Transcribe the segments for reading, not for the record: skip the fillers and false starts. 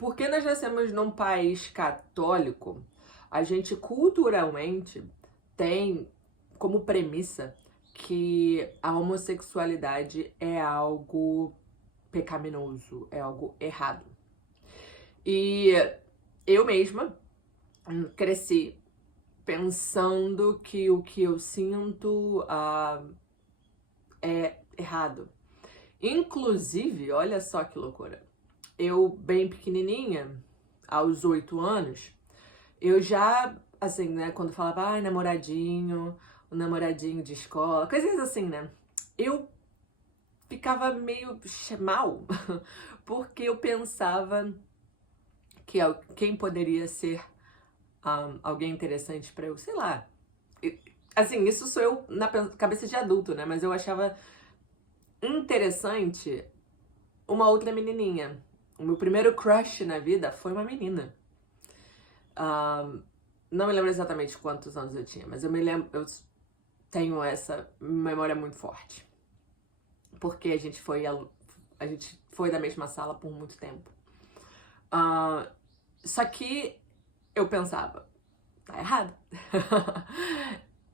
porque nós nascemos num país católico, a gente culturalmente tem como premissa que a homossexualidade é algo pecaminoso, é algo errado. E eu mesma cresci pensando que o que eu sinto é errado. Inclusive, olha só que loucura. Eu, bem pequenininha, aos 8 anos, eu já, assim, né, quando falava, ai, namoradinho, o namoradinho de escola, coisas assim, né? Eu ficava meio mal, porque eu pensava que quem poderia ser alguém interessante pra eu, sei lá. Assim, isso sou eu na cabeça de adulto, né? Mas eu achava interessante uma outra menininha. O meu primeiro crush na vida foi uma menina. Não me lembro exatamente quantos anos eu tinha, mas eu me lembro, eu tenho essa memória muito forte. Porque a gente foi da mesma sala por muito tempo. Só que eu pensava, tá errado.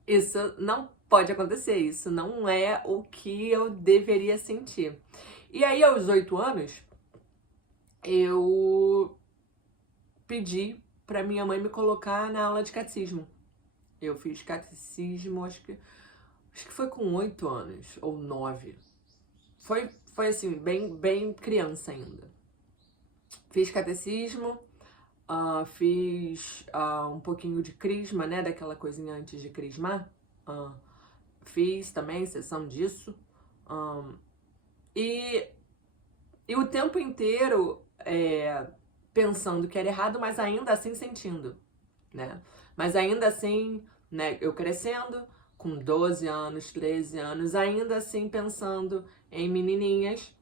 Isso não pode acontecer, isso não é o que eu deveria sentir. E aí, aos 8 anos, eu pedi pra minha mãe me colocar na aula de catecismo. Eu fiz catecismo, acho que foi com 8 anos, ou 9. Foi assim, bem criança ainda. Fiz catecismo, fiz um pouquinho de crisma, né? Daquela coisinha antes de crismar. Fiz também sessão disso. E o tempo inteiro pensando que era errado, mas ainda assim sentindo, né? Mas ainda assim, né, eu crescendo, com 12 anos, 13 anos, ainda assim pensando em menininhas,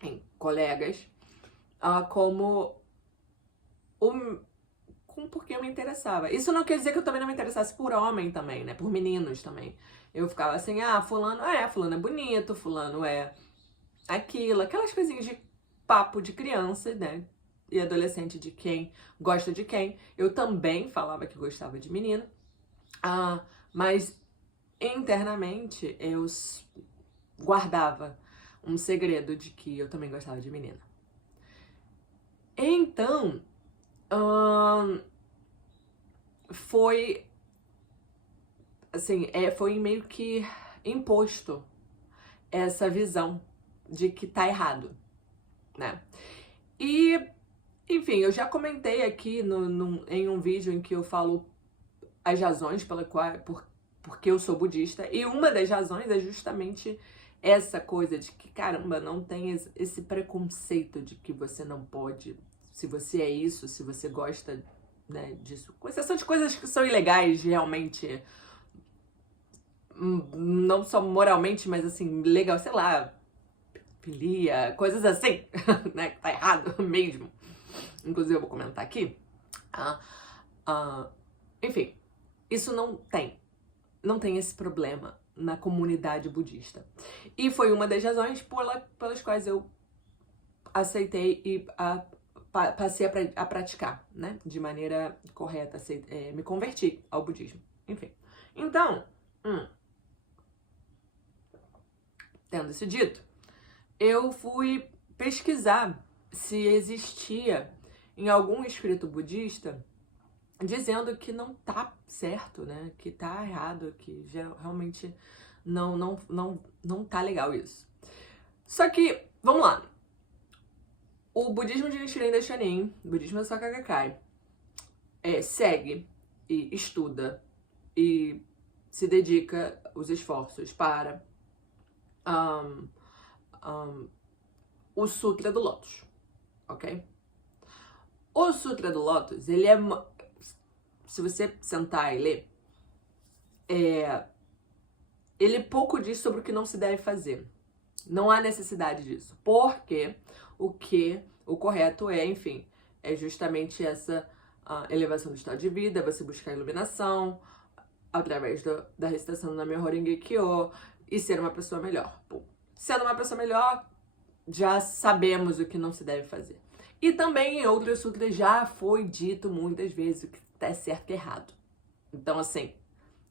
em colegas, como porque eu me interessava. Isso não quer dizer que eu também não me interessasse por homem também, né? Por meninos também. Eu ficava assim, fulano é bonito, fulano é aquilo, aquelas coisinhas de papo de criança, né? E adolescente de quem gosta de quem. Eu também falava que gostava de menino. Mas internamente eu guardava um segredo de que eu também gostava de menina. Então, foi assim, foi meio que imposto essa visão de que tá errado, né? E, enfim, eu já comentei aqui em um vídeo em que eu falo as razões porque eu sou budista, e uma das razões é justamente essa coisa de que, caramba, não tem esse preconceito de que você não pode, se você é isso, se você gosta, né, disso. Com exceção de coisas que são ilegais, realmente, não só moralmente, mas assim, legal, sei lá, filia, coisas assim, né, que tá errado mesmo. Inclusive eu vou comentar aqui. Enfim, isso não tem esse problema na comunidade budista. E foi uma das razões pelas quais eu aceitei e passei a praticar, né, de maneira correta, me converti ao budismo. Enfim, então, tendo isso dito, eu fui pesquisar se existia em algum escrito budista dizendo que não tá certo, né? Que tá errado, que realmente não tá legal isso. Só que, vamos lá. O budismo de Nichiren Daishonin, o budismo da Soka Gakkai, segue e estuda e se dedica os esforços para o Sutra do Lótus, ok? O Sutra do Lótus, ele se você sentar e ler, ele pouco diz sobre o que não se deve fazer. Não há necessidade disso. Porque o correto enfim, é justamente essa elevação do estado de vida, você buscar iluminação através da recitação do Nam-myoho Renge Kyo e ser uma pessoa melhor. Pô, sendo uma pessoa melhor, já sabemos o que não se deve fazer. E também em outros sutras já foi dito muitas vezes o que é certo e errado. Então, assim,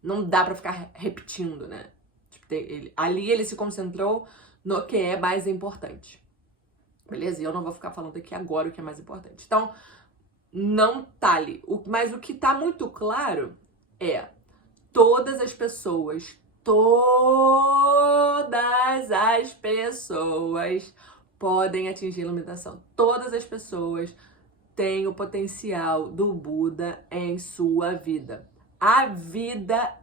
não dá pra ficar repetindo, né? Tipo, ali ele se concentrou no que é mais importante. Beleza? E eu não vou ficar falando aqui agora o que é mais importante. Então, não tá ali. Mas o que tá muito claro é todas as pessoas podem atingir a iluminação. Todas as pessoas têm o potencial do Buda em sua vida. A vida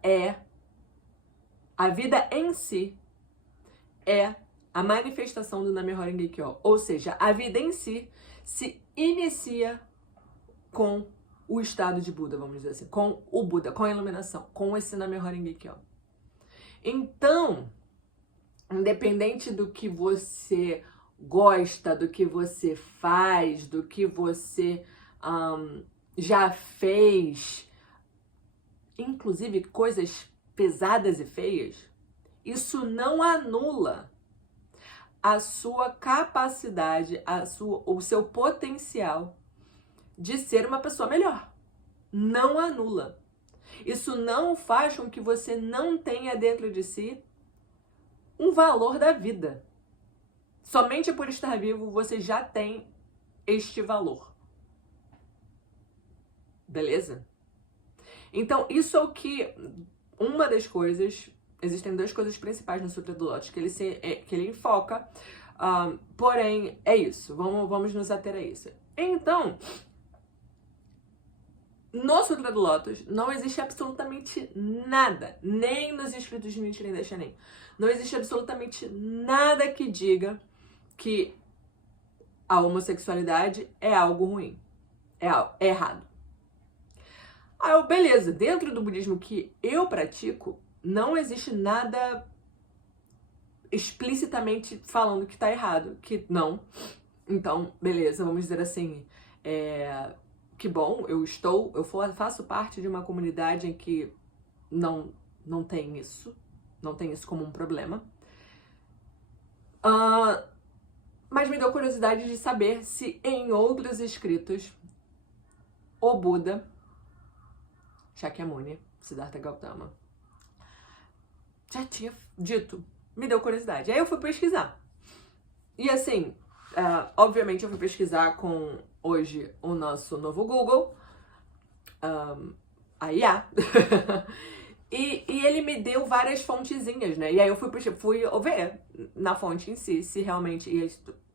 em si é a manifestação do Nam-myoho Renge-kyo. Ou seja, a vida em si se inicia com o estado de Buda, vamos dizer assim, com o Buda, com a iluminação, com esse Nam-myoho Renge-kyo. Então, independente do que você gosta, do que você faz, do que você já fez, inclusive coisas pesadas e feias, isso não anula a sua capacidade, o seu potencial de ser uma pessoa melhor. Não anula. Isso não faz com que você não tenha dentro de si um valor da vida. Somente por estar vivo você já tem este valor. Beleza? Então, isso é o que... Uma das coisas... Existem duas coisas principais no Sutra do Lótus que ele enfoca. Porém, é isso. Vamos nos ater a isso. Então... No Sutra do Lótus não existe absolutamente nada, nem nos escritos de Nichiren Daishonin, não existe absolutamente nada que diga que a homossexualidade é algo ruim, é errado. Beleza, dentro do budismo que eu pratico, não existe nada explicitamente falando que tá errado, que não. Então, beleza, vamos dizer assim, que bom, eu faço parte de uma comunidade em que não tem isso como um problema. Mas me deu curiosidade de saber se em outros escritos o Buda, Shakyamuni, Siddhartha Gautama, já tinha dito. Me deu curiosidade. Aí eu fui pesquisar. E assim, obviamente eu fui pesquisar com hoje o nosso novo Google, a IA, e ele me deu várias fontezinhas, né? E aí eu fui ver na fonte em si, se realmente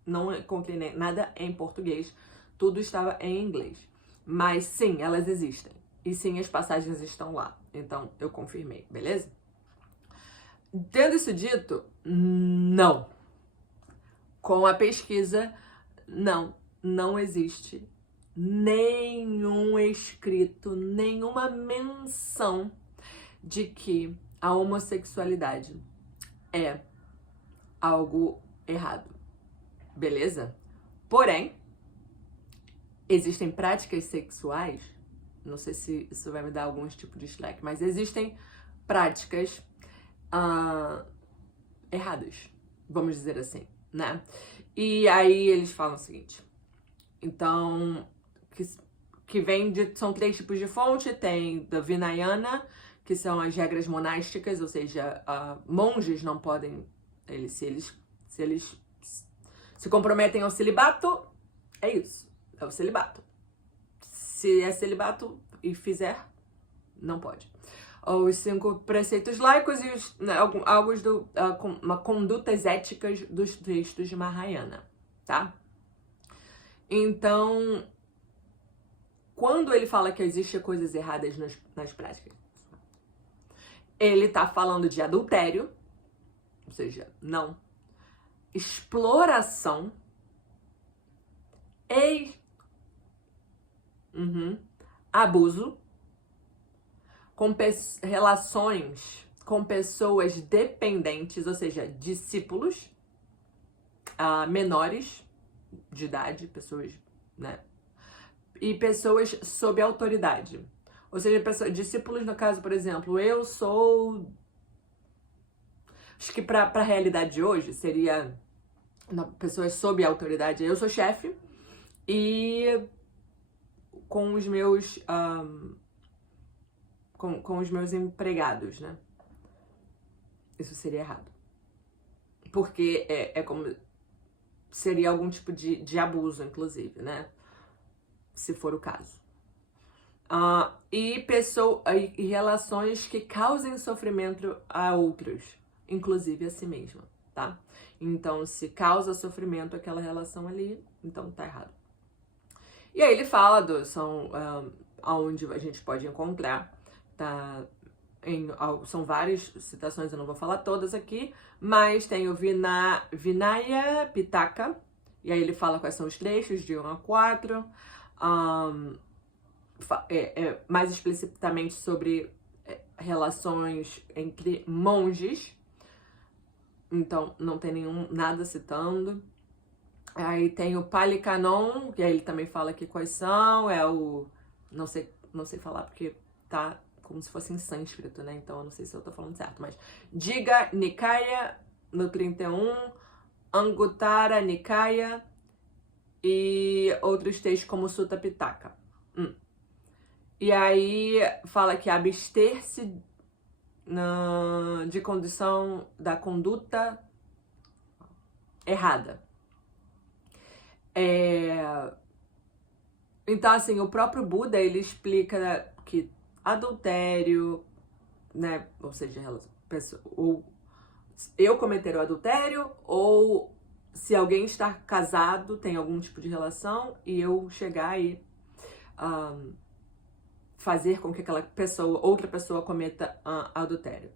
não encontrei nada em português, tudo estava em inglês. Mas sim, elas existem. E sim, as passagens estão lá. Então, eu confirmei, beleza? Tendo isso dito, não. Com a pesquisa, não existe nenhum escrito, nenhuma menção de que a homossexualidade é algo errado, beleza? Porém, existem práticas sexuais, não sei se isso vai me dar alguns tipos de slack, mas existem práticas erradas, vamos dizer assim, né? E aí eles falam o seguinte, então, são 3 tipos de fonte, tem da Vinayana, que são as regras monásticas, ou seja, monges não podem, se eles se comprometem ao celibato, é isso, é o celibato. Se é celibato e fizer, não pode. Os 5 preceitos laicos e alguns condutas éticas dos textos de Mahayana, tá? Então, quando ele fala que existem coisas erradas nas práticas, ele tá falando de adultério, ou seja, não, exploração e abuso, com relações com pessoas dependentes, ou seja, discípulos, menores de idade, pessoas, né? E pessoas sob autoridade. Ou seja, discípulos, no caso, por exemplo, eu sou... Acho que para a realidade de hoje seria pessoas sob autoridade. Eu sou chefe e com os meus com os meus empregados, né? Isso seria errado. Porque é como seria algum tipo de abuso, inclusive, né? Se for o caso. E relações que causem sofrimento a outros, inclusive a si mesma, tá? Então, se causa sofrimento aquela relação ali, então tá errado. E aí ele fala aonde a gente pode encontrar, tá? São várias citações, eu não vou falar todas aqui, mas tem o Vinaya Pitaka, e aí ele fala quais são os trechos de 1 a 4, mais explicitamente sobre relações entre monges, então não tem nada citando. Aí tem o Pali Canon, que aí ele também fala aqui quais são, não sei falar porque tá como se fosse em sânscrito, né? Então eu não sei se eu tô falando certo, mas Diga Nikaya no 31, Anguttara Nikaya e outros textos como Sutta Pitaka. E aí fala que abster-se de condição da conduta errada. Então, assim, o próprio Buda, ele explica que adultério, né, ou seja, ou eu cometer o adultério, ou se alguém está casado, tem algum tipo de relação, e eu chegar e fazer com que aquela outra pessoa cometa adultério.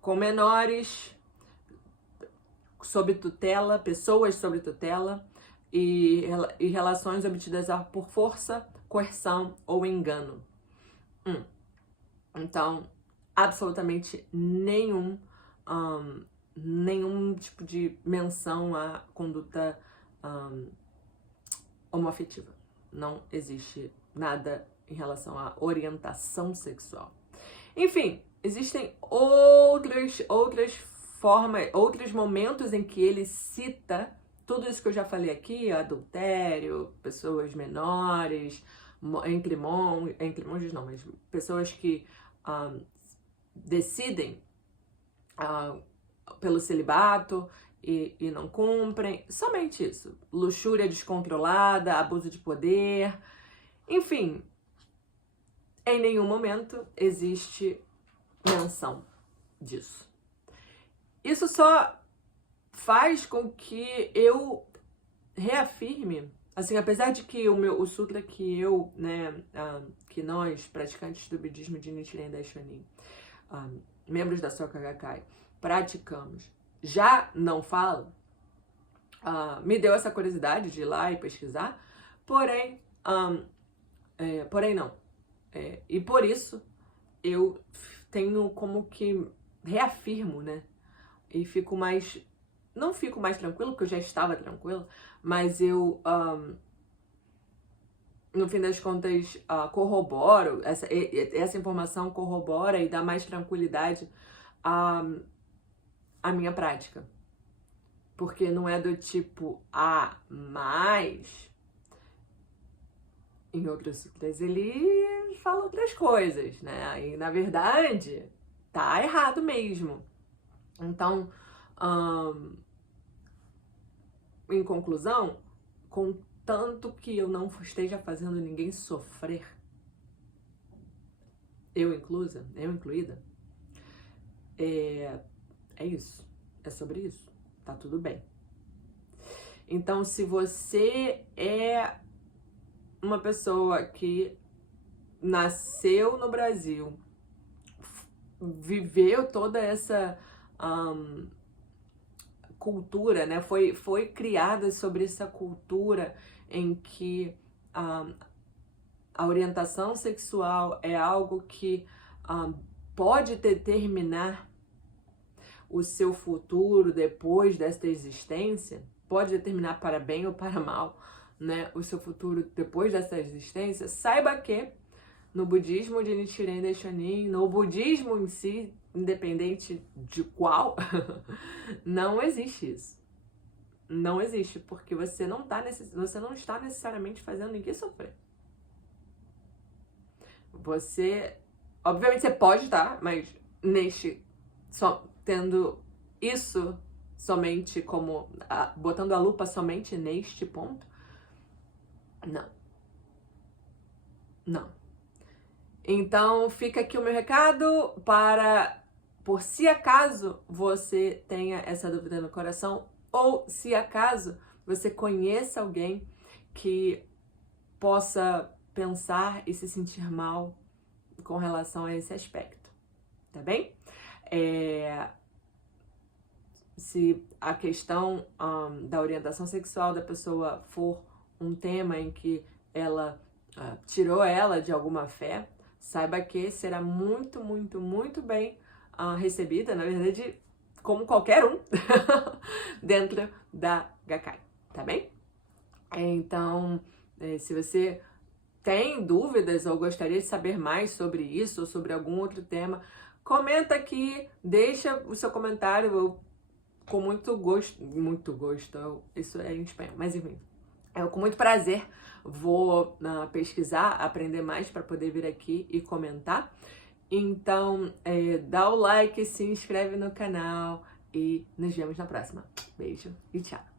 Com menores, sob tutela, pessoas sob tutela, e relações obtidas por força, coerção ou engano. Então, absolutamente nenhum tipo de menção à conduta homoafetiva. Não existe nada em relação à orientação sexual. Enfim, existem outras formas, outros momentos em que ele cita tudo isso que eu já falei aqui, adultério, pessoas menores, entre monges não, mas pessoas que decidem pelo celibato e não cumprem, somente isso. Luxúria descontrolada, abuso de poder, enfim, em nenhum momento existe menção disso. Isso só faz com que eu reafirme, assim, apesar de que o sutra que eu, né, que nós, praticantes do budismo de Nichiren Daishonin, membros da Soka Gakkai, praticamos, já não fala, me deu essa curiosidade de ir lá e pesquisar, porém não. E por isso eu tenho como que reafirmo, né? E fico mais... Não fico mais tranquilo, porque eu já estava tranquilo, mas eu, no fim das contas, corroboro, essa informação corrobora e dá mais tranquilidade à minha prática. Porque não é do tipo, mas... Em outros sutras ele fala outras coisas, né? E na verdade, tá errado mesmo. Então, em conclusão, contanto que eu não esteja fazendo ninguém sofrer, eu incluída, é isso. É sobre isso. Tá tudo bem. Então, se você é uma pessoa que nasceu no Brasil, viveu toda essa cultura, né? Foi criada sobre essa cultura em que a orientação sexual é algo que pode determinar o seu futuro depois desta existência, pode determinar para bem ou para mal, né, o seu futuro depois dessa existência. Saiba que no budismo de Nichiren Daishonin, no budismo em si, independente de qual, não existe isso. não existe, porque você não está necessariamente fazendo ninguém sofrer. Obviamente você pode estar, mas tendo isso somente como, botando a lupa somente neste ponto, não. Então fica aqui o meu recado por se acaso você tenha essa dúvida no coração, ou se acaso você conheça alguém que possa pensar e se sentir mal com relação a esse aspecto, tá bem? Se a questão da orientação sexual da pessoa for um tema em que ela tirou ela de alguma fé, saiba que será muito, muito, muito bem recebida, na verdade, como qualquer um, dentro da Gakkai, tá bem? Então, se você tem dúvidas ou gostaria de saber mais sobre isso ou sobre algum outro tema, comenta aqui, deixa o seu comentário, com muito gosto, isso é em espanhol, mas enfim, eu com muito prazer vou pesquisar, aprender mais para poder vir aqui e comentar. Então, dá o like, se inscreve no canal e nos vemos na próxima. Beijo e tchau!